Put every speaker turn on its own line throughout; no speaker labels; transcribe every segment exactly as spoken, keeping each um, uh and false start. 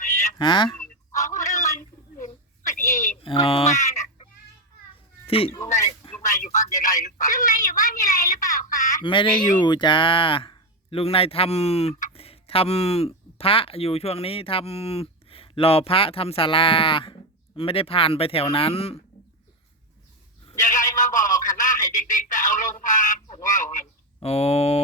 ฮะ
อ๋อคนอื่นคนอื่น
อ๋อที่
ลุงนายลุงนายอยู่บ้านยายไรหรือเปล่า
ลุงนายอยู่บ้านยายไรหรือเปล่าคะ
ไม่ได้อยู่จ้าลุงนายทำทำพระอยู่ช่วงนี้ทำหล่อพระทำศาลาไม่ได้ผ่านไปแถวนั้น
ยายไรมาบอกค่ะหน้าให้เด็กๆจะเอาลงพาผมว่า
โอ้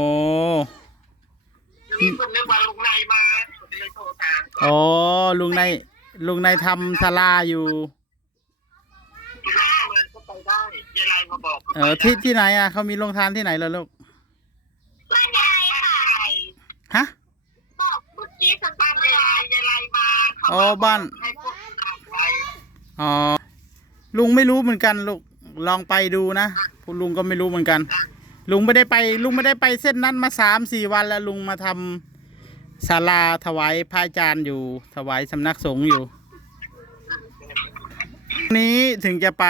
มีคนนึกว่าลุงนายมาผมเลยโทรถาม
โอ้ลุงนายลุงนายทำศาลาอยู่
ลุงนายมาก็ไปได้ยายไรมาบอก
เออที่ที่ไหนอ่ะเขามีโรงทานที่ไหนเหรอลูก
บ้านยายค่ะ
ฮะ
บอกเมื่อกี้สัก
บ้านยายไรยายไรมา
อ๋อบ้านอ๋อลุงไม่รู้เหมือนกันลูกลองไปดูนะพวกลุงก็ไม่รู้เหมือนกันลุงไม่ได้ไปลุงไม่ได้ไปเส้นนั้นมาสามสี่วันแล้วลุงมาทำศาลาถวายพระอาจารย์อยู่ถวายสำนักสงฆ์อยู่นี้ถึงจะไป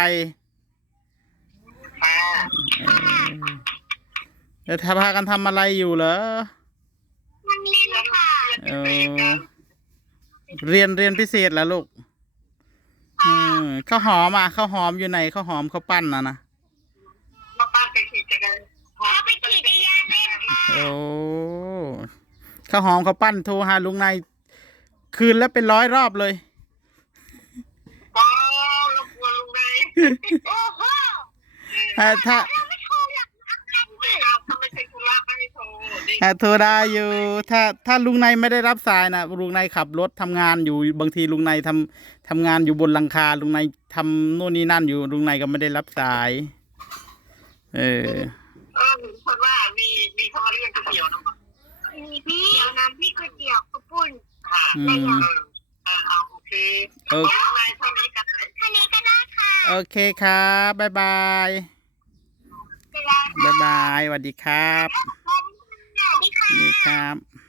จะทำพากันทำอะไรอยู่เหรอ
มันเรียนค่ะ
เออเรียนเรียนพิเศษแล้วลูกข้าวหอมอ่ะข้าวหอมอยู่ไหนข้าวหอมข้าวปั้นน่ะนะ
มาปั้นไปขี่จักรยาน
เขาไปขี่จักรยานเล่นค่ะ
โอ้ข้าวหอมข้าวปั้นโทรหาลุงนายคืนแล้วเป็นร้อยรอบเลย
บอลกลัวลุงนาย
โอ้โห
ถ้าถ้า
เราไม่โทรหรอก
เอาทำไมใช้ธุระไม่ให้โทร
ถ้าโทรได้อยู่ถ้าถ้าลุงนายไม่ได้รับสายนะลุงนายขับรถทำงานอยู่บางทีลุงนายทำทำงานอยู่บนหลังคาลุงนายทำโน่นนี่นั่นอยู่ลุงนายก็ไม่ได้รับสายเออ
เออคนว่ามีมีเขามาเรียกก๋วยเตี๋ยวนะ
มีพี่เดี๋ยวน้ำพี่ก๋วยเตี๋ยวกระปุ้น
ค่ะ
อืม
เออเอาโอเค
โอเค
ในเท่านี้กัน
เท่านี้ก็ได้ค่ะ
โอเคครับบ๊ายบายบ๊ายบายสวัสดีครับ
สวัสดีค่ะ
นี่ครับ